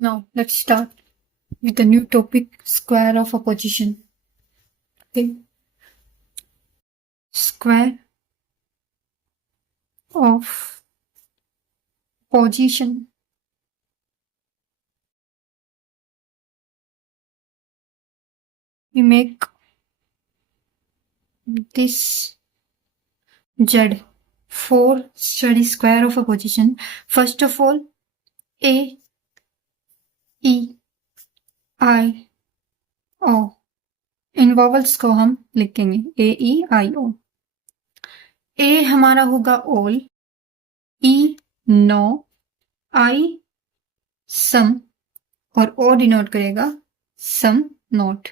Now let's start with the new topic, square of opposition. Okay. Square of position. We make this Z for study square of opposition. First of all, A, E, I, O. In vowels को हम लिखेंगे AEIO. A हमारा होगा all, E no, I some और O denote करेगा some not.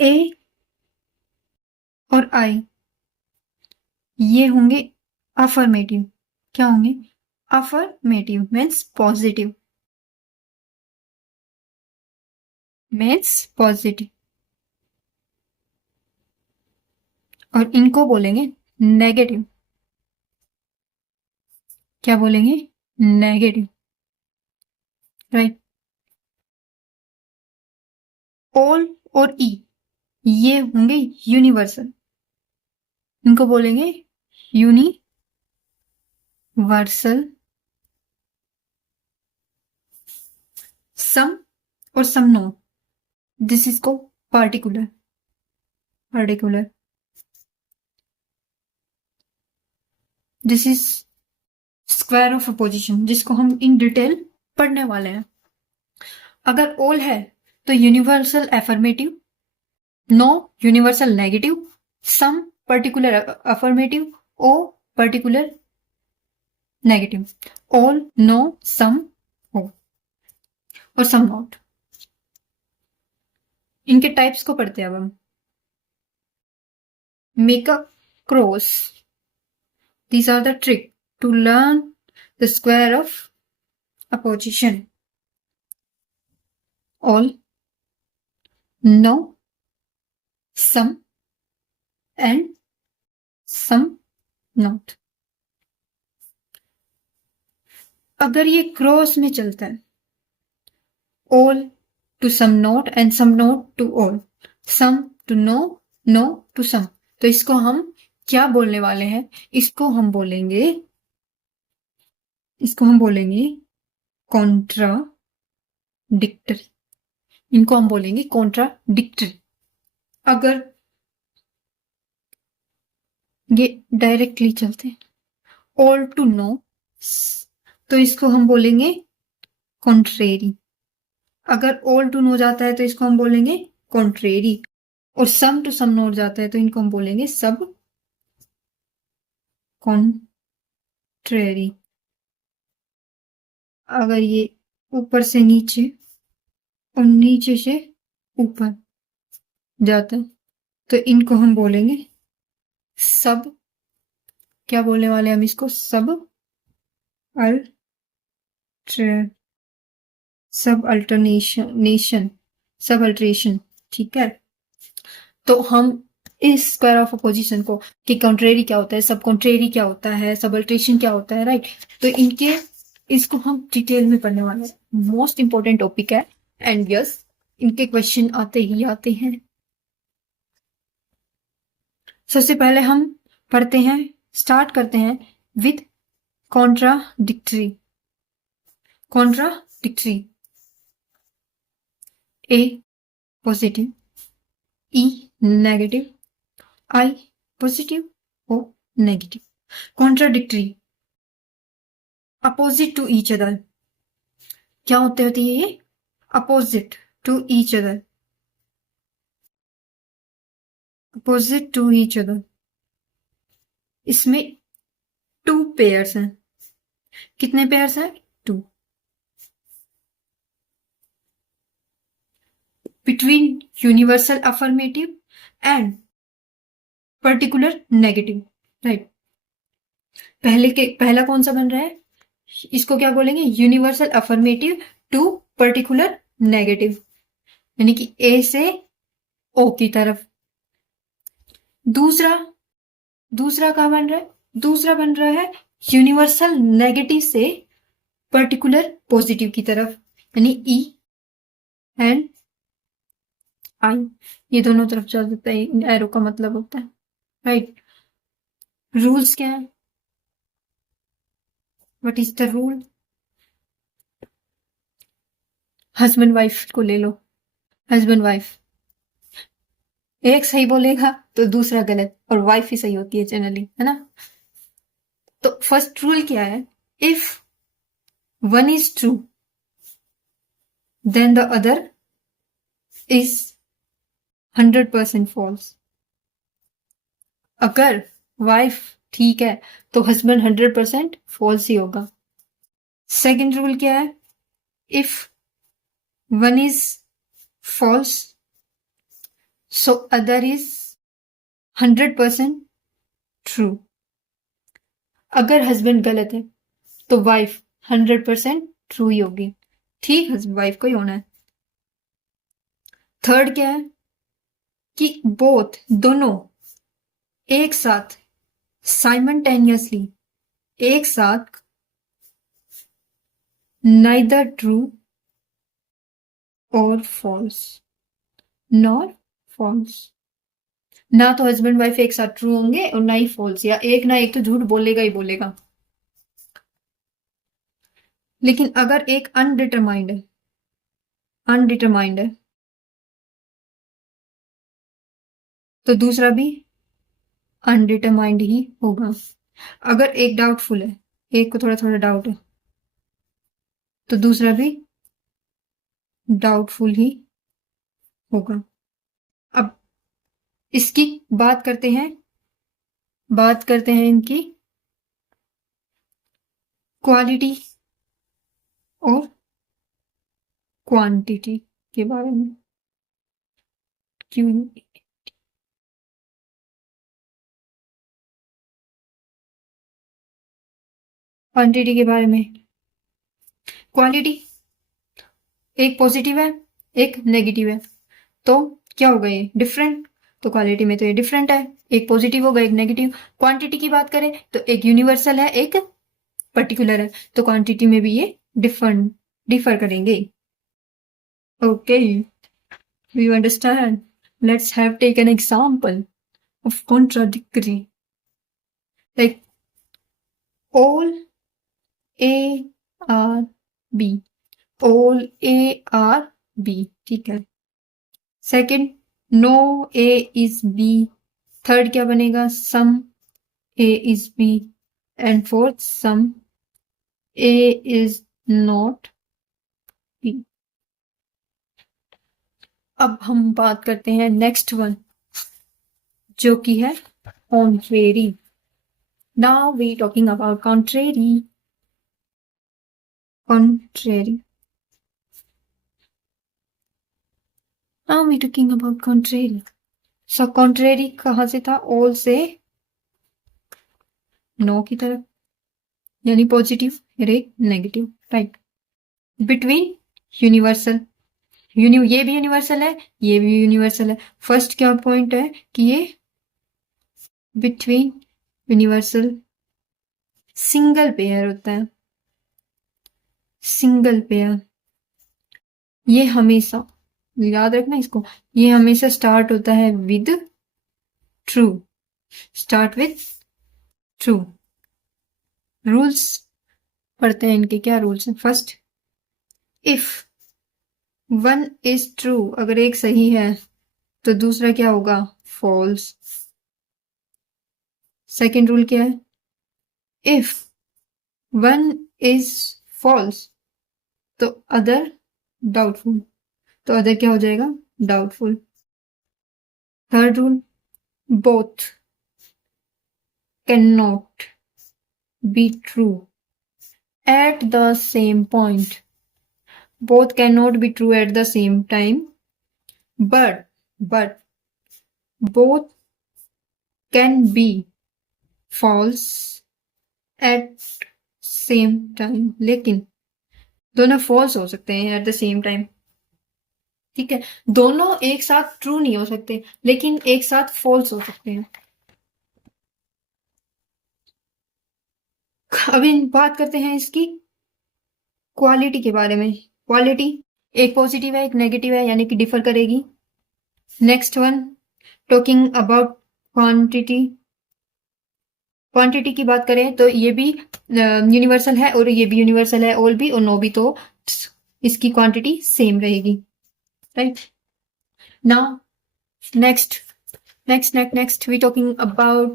A और I ये होंगे अफर्मेटिव. क्या होंगे? Affirmative means positive. और इनको बोलेंगे नेगेटिव. क्या बोलेंगे? नेगेटिव. राइट. ऑल और ई ये होंगे यूनिवर्सल. इनको बोलेंगे यूनिवर्सल. सम और सम नो दिस इज को particular. This is square of opposition जिसको हम इन डिटेल पढ़ने वाले हैं. अगर ऑल है तो universal affirmative, no universal negative, some particular affirmative, O particular negative. All, no, some, O और सम नॉट. इनके टाइप्स को पढ़ते हैं अब हम. Make a cross. These are the trick to learn the square of opposition. All, no, some and some not. अगर ये cross में चलता है, all to some not and some not to all, some to no, no to some, तो इसको हम क्या बोलने वाले हैं? इसको हम बोलेंगे कॉन्ट्राडिक्टरी. इनको हम बोलेंगे कॉन्ट्राडिक्टरी. अगर ये डायरेक्टली चलते हैं ऑल टू नो तो इसको हम बोलेंगे कॉन्ट्रेरी. अगर ऑल टू नो जाता है तो इसको हम बोलेंगे कॉन्ट्रेरी. और सम टू सम नोट जाता है तो इनको हम बोलेंगे सब कॉन्ट्रेरी. अगर ये ऊपर से नीचे और नीचे से ऊपर जाता है तो इनको हम बोलेंगे सब. क्या बोलने वाले हम इसको? सब अल्टरेशन. ठीक है. तो हम इस स्क्वायर ऑफ अपोजिशन को कि कॉन्ट्रेरी क्या होता है, सब कॉन्ट्रेरी क्या होता है, सब अल्टरेशन क्या होता है, राइट. तो इसको हम डिटेल में पढ़ने वाले हैं. मोस्ट इंपॉर्टेंट टॉपिक है. एंड यस, इनके क्वेश्चन आते ही आते हैं. सबसे पहले हम स्टार्ट करते हैं with contradictory. A positive, E negative, I positive, O negative. Contradictory, opposite to each other. क्या होते हैं ये? Opposite to each other. इसमें 2 पेयर्स हैं. कितने पेयर्स हैं? 2. Between universal affirmative and particular negative, right. पहला कौन सा बन रहा है? इसको क्या बोलेंगे? Universal affirmative to particular negative, यानी कि ए से ओ की तरफ. दूसरा क्या बन रहा है? दूसरा बन रहा है यूनिवर्सल नेगेटिव से पर्टिकुलर पॉजिटिव की तरफ, यानी ई एंड आई, ये दोनों तरफ चल जाता है, एरो का मतलब होता है, राइट। रूल्स क्या है? What is the rule? Husband wife को ले लो, हस्बैंड वाइफ, एक सही बोलेगा तो दूसरा गलत, और वाइफ ही सही होती है जनरली, है ना। तो फर्स्ट रूल क्या है? If one is true then the other is 100% false. अगर वाइफ ठीक है तो हस्बैंड 100% फॉल्स ही होगा। सेकंड रूल क्या है? If one is false so other is 100% true. अगर हस्बैंड गलत है तो वाइफ 100% ट्रू ही होगी, ठीक हस्बैंड वाइफ को ही होना है। थर्ड क्या है कि बोथ दोनों एक साथ साइमल्टेनियसली, एक साथ नाइदर ट्रू और फॉल्स, नॉर फॉल्स। ना तो हस्बैंड वाइफ एक साथ ट्रू होंगे और ना ही फॉल्स, या एक ना एक तो झूठ बोलेगा ही बोलेगा। लेकिन अगर एक अनडिटरमाइंड है, अनडिटरमाइंड है, तो दूसरा भी अनडिटरमाइंड ही होगा। अगर एक डाउटफुल है, एक को थोड़ा थोड़ा डाउट है, तो दूसरा भी डाउटफुल ही होगा। अब इसकी बात करते हैं, बात करते हैं इनकी क्वालिटी और क्वांटिटी के बारे में। क्यों? क्वांटिटी के बारे में, क्वालिटी एक पॉजिटिव है एक नेगेटिव है, तो क्या होगा ये डिफरेंट, तो क्वालिटी में तो ये डिफरेंट है, एक पॉजिटिव होगा एक नेगेटिव। क्वांटिटी की बात करें तो एक यूनिवर्सल है एक पर्टिकुलर है, तो क्वांटिटी में भी ये डिफर करेंगे। Okay, we understand. Let's have take an example of contradictory, like all A are B, all A are B, ठीक है। Second, no A is B, third क्या बनेगा? Some A is B, and fourth some A is not B। अब हम बात करते हैं next one, जो कि है contrary. Now we talking about contrary. Contrary. Now we talking about contrary. So contrary कहाँ से था? all से no की तरफ, यानी पॉजिटिव रे नेगेटिव, राइट। बिटवीन यूनिवर्सल, ये भी यूनिवर्सल है ये भी यूनिवर्सल है। फर्स्ट क्या पॉइंट है कि ये बिटवीन यूनिवर्सल सिंगल पेयर होता है, सिंगल पेयर। ये हमेशा याद रखना इसको, ये हमेशा स्टार्ट होता है with true, start with true. Rules पढ़ते हैं इनके, क्या रूल्स हैं? First, if one is true, अगर एक सही है तो दूसरा क्या होगा? फॉल्स। सेकेंड रूल क्या है? इफ वन इज फॉल्स तो अदर डाउटफुल, तो अदर क्या हो जाएगा? Doubtful. Third rule, both can not be true at the same point, both cannot be true at the same time, but both can be false at same time। लेकिन दोनों false हो सकते हैं at the same time, ठीक है। दोनों एक साथ true नहीं हो सकते, लेकिन एक साथ false हो सकते हैं। अभी बात करते हैं इसकी क्वालिटी के बारे में। क्वालिटी एक पॉजिटिव है एक नेगेटिव है, यानी कि डिफर करेगी। Next one, talking about quantity. Quantity की बात करें तो ये भी यूनिवर्सल है और ये भी यूनिवर्सल है, ऑल भी और नो भी, तो इसकी क्वांटिटी सेम रहेगी, right. Now next we talking about,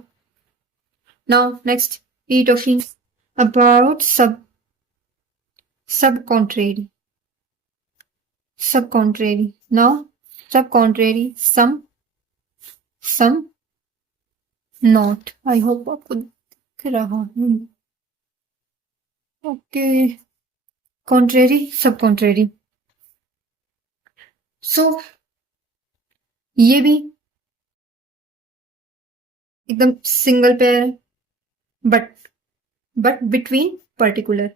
now next we talking about subcontrary. Now subcontrary, some not. I hope आपको दिख रहा है। Okay, contrary सबकॉन्ट्रेरी। सो ये भी एकदम सिंगल पेयर है, बट बिटवीन पर्टिकुलर,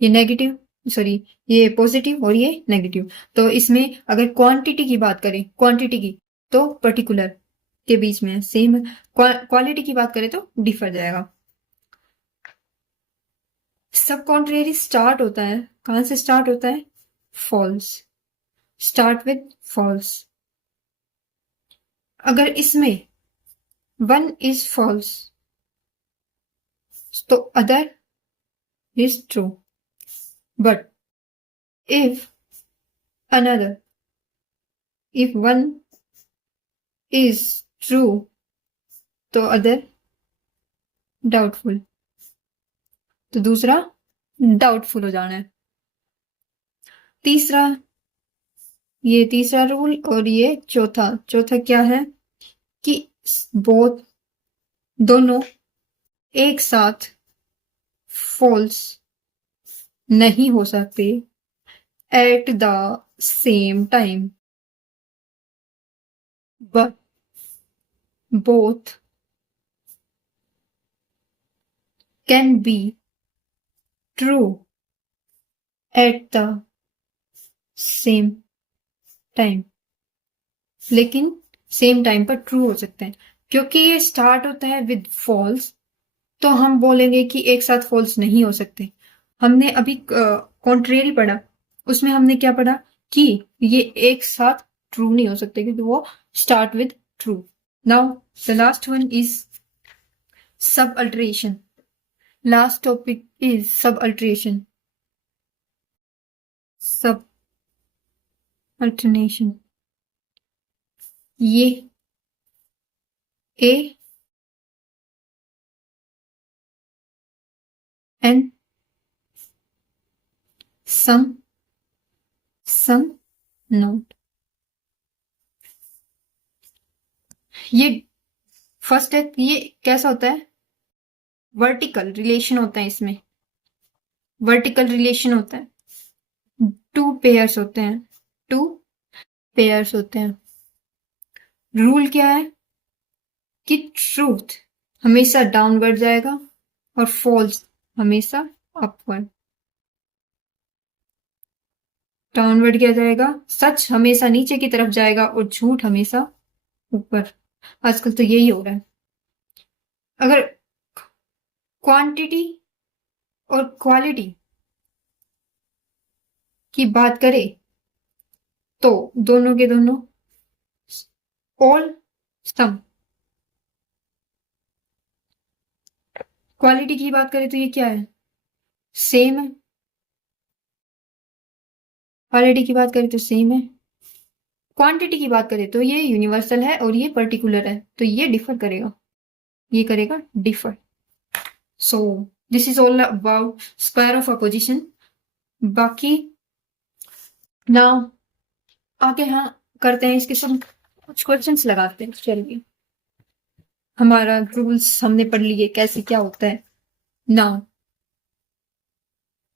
ये नेगेटिव, सॉरी ये पॉजिटिव और ये नेगेटिव। तो इसमें अगर क्वांटिटी की बात करें, क्वांटिटी की, तो पर्टिकुलर के बीच में सेम। क्वालिटी की बात करें तो डिफर जाएगा। सब कॉन्ट्रेरी स्टार्ट होता है, कहां से स्टार्ट होता है? False, start with false. अगर इसमें वन इज फॉल्स तो other is true, but if one is true तो अदर डाउटफुल, तो दूसरा डाउटफुल हो जाना है। ये तीसरा रूल, और ये चौथा क्या है कि दोनों एक साथ फॉल्स नहीं हो सकते at the same time, but both can be true at the same time। लेकिन सेम टाइम पर ट्रू हो सकते हैं। क्योंकि ये स्टार्ट होता है विद फॉल्स, तो हम बोलेंगे कि एक साथ फॉल्स नहीं हो सकते। हमने अभी कॉन्ट्रेरी पढ़ा, उसमें हमने क्या पढ़ा कि ये एक साथ ट्रू नहीं हो सकते क्योंकि वो start with true. Now the last one is सब अल्टरेशन। लास्ट टॉपिक इज सब अल्टरेशन, सब अल्टरनेशन। ये ए एंड some not। ये फर्स्ट है, ये कैसा होता है? वर्टिकल रिलेशन होता है इसमें, वर्टिकल रिलेशन होता है। टू पेयर्स होते हैं। रूल क्या है कि ट्रूथ हमेशा डाउनवर्ड जाएगा और फॉल्स हमेशा अपवर्ड। डाउनवर्ड क्या जाएगा? सच हमेशा नीचे की तरफ जाएगा और झूठ हमेशा ऊपर। आजकल तो यही हो रहा है। अगर क्वांटिटी और क्वालिटी की बात करें तो दोनों के दोनों ऑल सम। क्वालिटी की बात करें तो ये क्या है? सेम है। क्वालिटी की बात करें तो सेम है। क्वांटिटी की बात करें तो ये यूनिवर्सल है और ये पर्टिकुलर है, तो ये डिफर करेगा, ये करेगा differ. So this is all about square of opposition. बाकी नाउ आगे हाँ करते हैं इसके सब कुछ क्वेश्चंस लगाते हैं। चलिए, हमारा रूल्स हमने पढ़ लिए कैसे क्या होता है। नाउ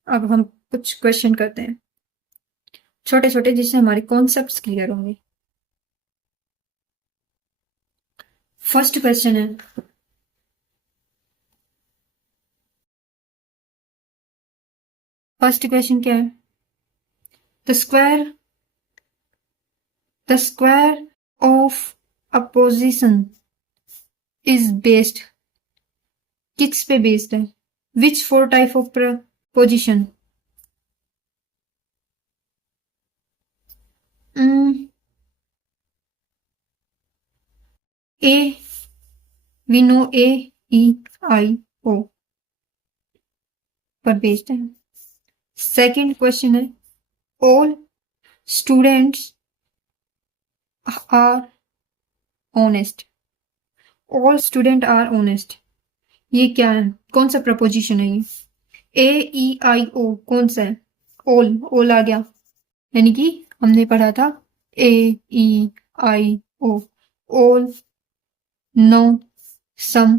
अब हम कुछ क्वेश्चन करते हैं छोटे छोटे, जिससे हमारे कॉन्सेप्ट्स क्लियर होंगे। फर्स्ट क्वेश्चन है, फर्स्ट क्वेश्चन क्या है? The square of opposition is based किस पे बेस्ड है? Which 4 type of proposition? A, we know A, E, I, O पर बेस्ड है। सेकंड क्वेश्चन है, all students are honest. All student are honest, ये क्या है? कौन सा प्रपोजिशन है ये? ए, ई, आई, ओ कौन सा है? ओल आ गया, यानी कि हमने पढ़ा था A, E, I, O. All, no, some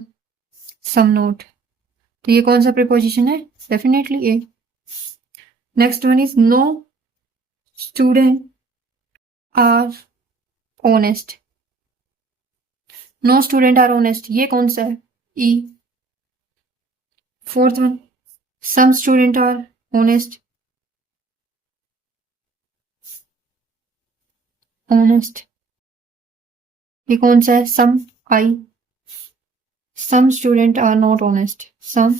not, तो ये कौन सा प्रीपोजिशन है? Definitely A. Next one is no student are honest. No student are honest, ये कौन सा है? E. Fourth one, some student are honest. Honest, ये कौन सा है? Some, I. Some student are not honest, some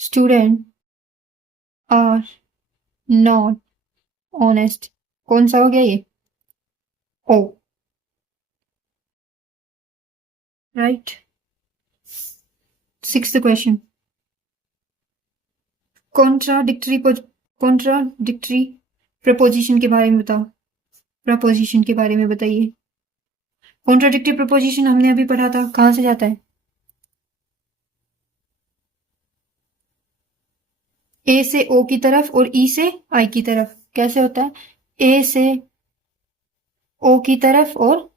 student are not honest, कौन सा हो गया ये? O, right. Sixth question, contradictory preposition के बारे में बताओ। प्रपोजिशन के बारे में बताइए। कॉन्ट्राडिक्टरी प्रपोजिशन हमने अभी पढ़ा था, कहां से जाता है? ए से ओ की तरफ और ई से आई की तरफ। कैसे होता है? ए से ओ की तरफ और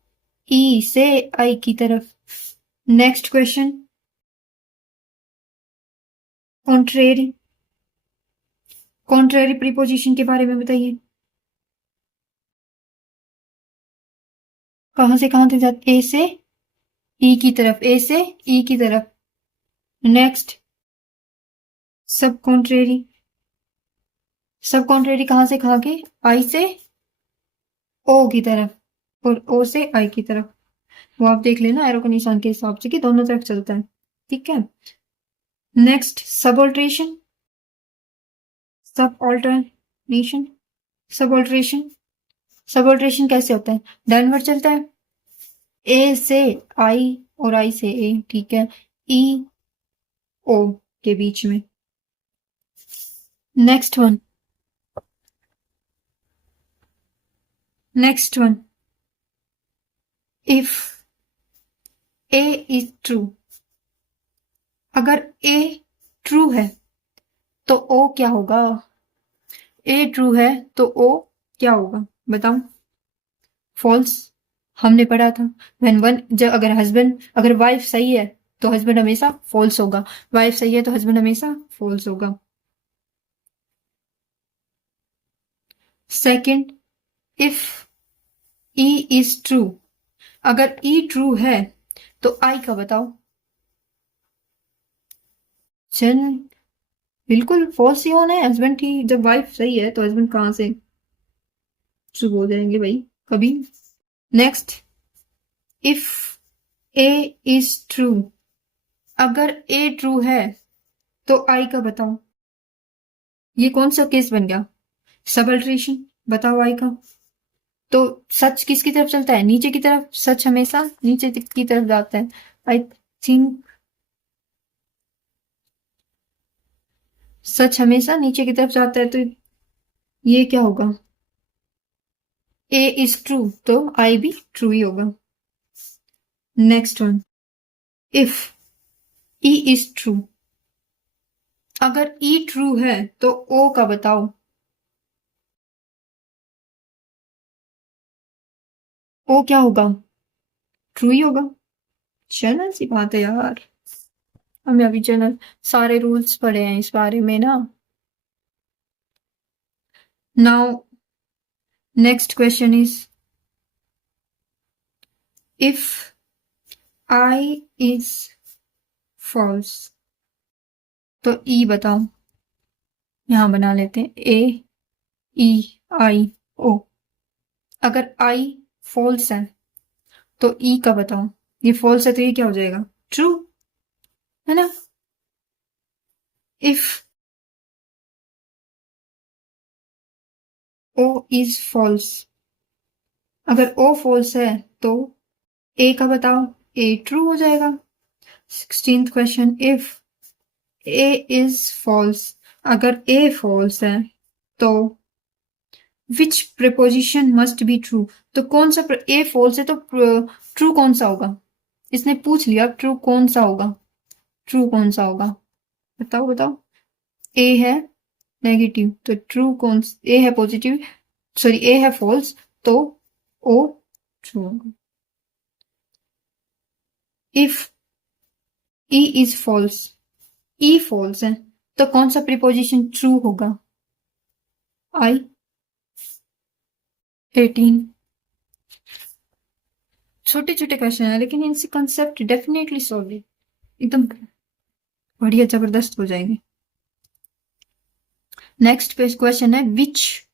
ई से आई की तरफ। Next question, contrary contrary preposition के बारे में बताइए। कहां से कहां तक जाते? ए से ई की तरफ, ए से ई की तरफ। नेक्स्ट, सब कॉन्ट्रेरी कहां से कहां के? आई से ओ की तरफ और ओ से आई की तरफ। वो आप देख लेना एरो के निशान के हिसाब से कि दोनों तरफ चलता है, ठीक है। नेक्स्ट, सब ऑल्ट्रेशन सब ऑल्ट्रेशन कैसे होता है? डाउनवर्ड चलता है, ए से आई और आई से ए, ठीक है, ई ओ के बीच में। Next one if A is true, अगर ए ट्रू है तो ओ क्या होगा? ए ट्रू है तो ओ क्या होगा बताओ? फॉल्स, हमने पढ़ा था। जब अगर वाइफ सही है तो हस्बैंड हमेशा फॉल्स होगा, वाइफ सही है तो हस्बैंड हमेशा फॉल्स होगा। Second, if E is true, अगर ई ट्रू है तो आई का बताओ? चल, बिल्कुल फॉल्स ही होना है। हस्बैंड की जब वाइफ सही है तो हस्बैंड कहां से शुभ हो जाएंगे भाई कभी? Next, if A is true, अगर ए ट्रू है तो आई का बताओ? ये कौन सा केस बन गया? सबल्ट्रेशन, बताओ आई का। तो सच किसकी तरफ चलता है? नीचे की तरफ, सच हमेशा नीचे की तरफ जाता है। आई थिंक सच हमेशा नीचे की तरफ जाता है, तो ये क्या होगा? ए इज ट्रू तो आई भी ट्रू ही होगा। Next one, if E is true, अगर ई ट्रू है तो ओ का बताओ? ओ क्या होगा? ट्रू ही होगा। चैनल सी बात है यार, हमने अभी चैनल सारे रूल्स पढ़े हैं इस बारे में ना। Now next question is, if I is false तो ई बताओ? यहां बना लेते हैं ए, ई, आई, ओ। अगर आई फॉल्स है तो ई का बताओ? ये फॉल्स है तो ये क्या हो जाएगा? ट्रू। है ना। इफ ओ इज फॉल्स, अगर ओ फॉल्स है तो ए का बताओ, ए ट्रू हो जाएगा। 16th question, if A is false, अगर ए फॉल्स है तो which preposition must be true, तो कौन सा ए फॉल्स है तो ट्रू कौन सा होगा, इसने पूछ लिया ट्रू कौन सा होगा, ट्रू कौन सा होगा, बताओ बताओ। ए है नेगेटिव तो ट्रू कौन, ए है पॉजिटिव, सॉरी ए है फॉल्स तो ओ ट्रू होगा। If E is false, E false है तो कौन सा प्रीपोजिशन ट्रू होगा, आई 18। छोटे छोटे क्वेश्चन है लेकिन इनसे कंसेप्ट डेफिनेटली सॉल्व एकदम बढ़िया जबरदस्त हो जाएंगे। नेक्स्ट क्वेश्चन है which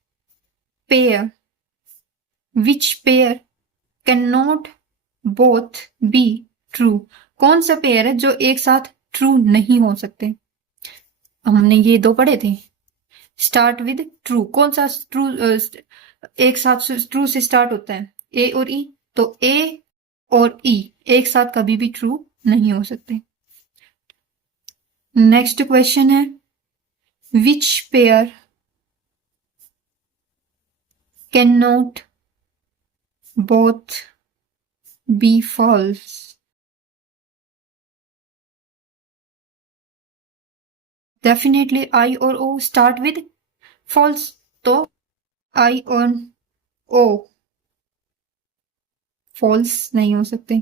pair can not both be true, कौन सा पेयर है जो एक साथ ट्रू नहीं हो सकते। हमने ये दो पढ़े थे, स्टार्ट विद ट्रू, कौन सा ट्रू एक साथ ट्रू से स्टार्ट होता है, ए और ई, तो ए और ई एक साथ कभी भी ट्रू नहीं हो सकते। नेक्स्ट क्वेश्चन है which pair can not both be false, definitely I और ओ स्टार्ट विद फॉल्स, तो आई और ओ फॉल्स नहीं हो सकते।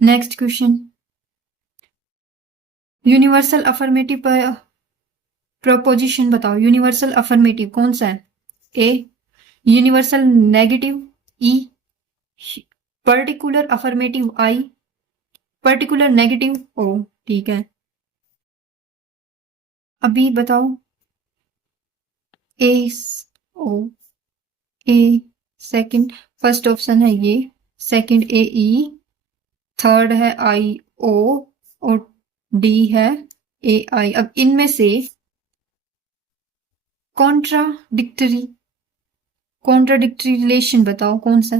Next question, universal affirmative proposition बताओ, यूनिवर्सल अफर्मेटिव कौन सा है, A universal negative E, particular affirmative I, particular negative O. ठीक है, अभी बताओ A O, A second, first option है ये, सेकंड ए ई, थर्ड है आई ओ और डी है ए आई। अब इनमें से कॉन्ट्राडिक्टरी रिलेशन बताओ कौन सा,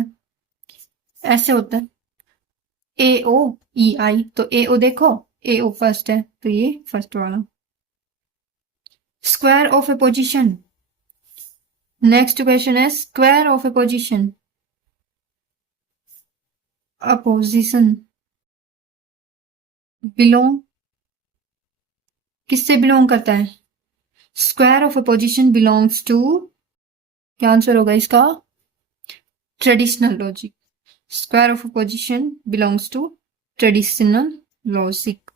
ऐसे होता है ए ओ ई आई, तो ए ओ देखो ए ओ फर्स्ट है तो ये फर्स्ट वाला। Square of opposition, next question है square of opposition, opposition belong किससे बिलोंग करता है, square of opposition belongs to, क्या आंसर होगा इसका, traditional logic, square of opposition belongs to traditional logic.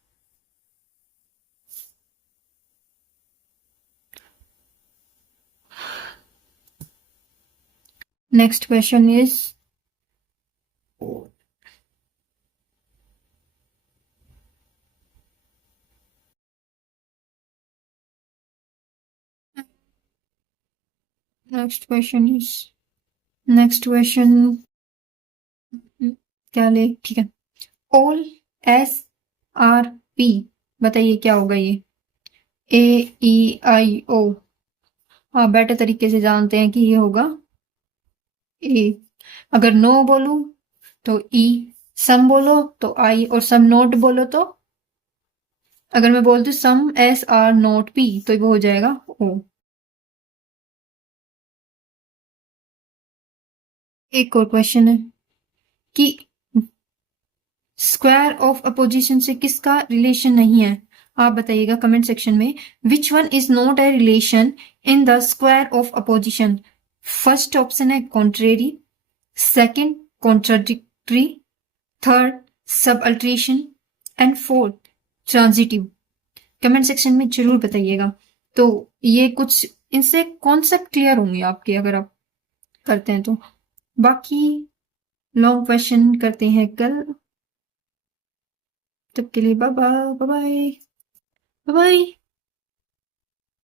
Next question is next question क्या ले, ठीक है, ऑल एस आर पी, बताइए क्या होगा ये, ए ई आई ओ, हाँ बेटर तरीके से जानते हैं कि ये होगा ए। अगर नो बोलूं तो ई, सम बोलो तो आई और सम नोट बोलो तो, अगर मैं बोलती हूँ सम एस आर नोट पी तो वो हो जाएगा ओ। एक और क्वेश्चन है कि स्क्वायर ऑफ अपोजिशन से किसका रिलेशन नहीं है, आप बताइएगा कमेंट सेक्शन में, which one is not a relation in the square of opposition. First option है कॉन्ट्रेरी, सेकंड कॉन्ट्राडिक्टरी, थर्ड सब alteration and fourth transitive. Comment section में जरूर बताइएगा। तो ये कुछ इनसे कॉन्सेप्ट क्लियर होंगे आपके अगर आप करते हैं तो। बाकी लॉन्ग क्वेश्चन करते हैं कल, तब के लिए bye bye bye bye bye.